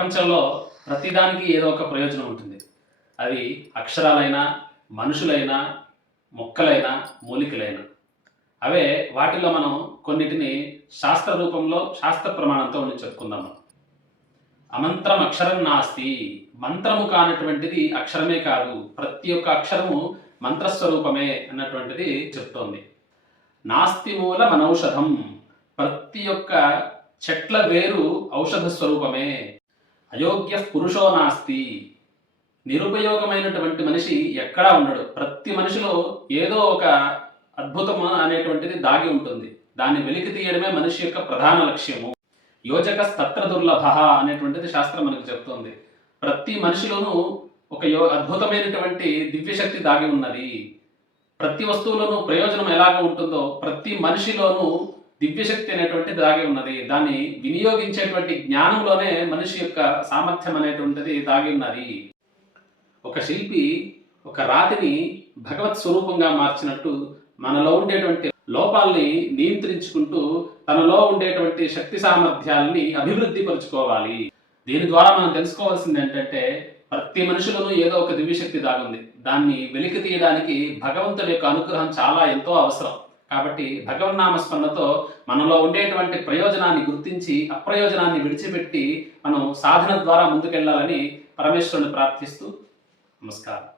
ప్రపంచంలో ప్రతిదానికి ఏదో ఒక ప్రయోజనం ఉంటుంది. అవి అక్షరాలైనా, మనుషులైనా, మొక్కలైనా, మూలికలైనా. అవే వాటిలో మనం కొన్నిటిని శాస్త్ర రూపంలో, శాస్త్ర ప్రమాణంతో చెప్పుకుందాం. అమంత్రం అక్షరం నాస్తి. మంత్రము కానటువంటిది అక్షరమే కాదు, ప్రతి ఒక్క అక్షరము మంత్రస్వరూపమే అన్నటువంటిది చెప్తోంది. నాస్తి మూల మనౌషధం. ప్రతి ఒక్క చెట్ల వేరు ఔషధ స్వరూపమే. అయోగ్య పురుషో నాస్తి. నిరుపయోగమైనటువంటి మనిషి ఎక్కడా ఉండడు. ప్రతి మనిషిలో ఏదో ఒక అద్భుతం అనేటువంటిది దాగి ఉంటుంది. దాన్ని వెలికి తీయడమే మనిషి యొక్క ప్రధాన లక్ష్యము. యోజక తత్ర దుర్లభ అనేటువంటిది శాస్త్రం మనకు చెప్తోంది. ప్రతి మనిషిలోనూ ఒక అద్భుతమైనటువంటి దివ్యశక్తి దాగి ఉన్నది. ప్రతి వస్తువులోనూ ప్రయోజనం ఎలాగ ఉంటుందో ప్రతి మనిషిలోనూ దివ్యశక్తి అనేటువంటిది దాగి ఉన్నది. దాన్ని వినియోగించేటువంటి జ్ఞానంలోనే మనిషి యొక్క సామర్థ్యం అనేటువంటిది దాగి ఉన్నది. ఒక శిల్పి ఒక రాతిని భగవత్ స్వరూపంగా మార్చినట్టు మనలో ఉండేటువంటి లోపాలని నియంత్రించుకుంటూ తనలో ఉండేటువంటి శక్తి సామర్థ్యాలని అభివృద్ధి పరుచుకోవాలి. దీని ద్వారా మనం తెలుసుకోవాల్సింది ఏంటంటే ప్రతి మనిషిలోనూ ఏదో ఒక దివ్యశక్తి దాగుంది. దాన్ని వెలికి తీయడానికి భగవంతుడి యొక్క అనుగ్రహం చాలా ఎంతో అవసరం. కాబట్టి భగవన్నామస్మరణతో మనలో ఉండేటువంటి ప్రయోజనాన్ని గుర్తించి అప్రయోజనాన్ని విడిచిపెట్టి మనం సాధన ద్వారా ముందుకెళ్లాలని పరమేశ్వరుని ప్రార్థిస్తూ నమస్కారం.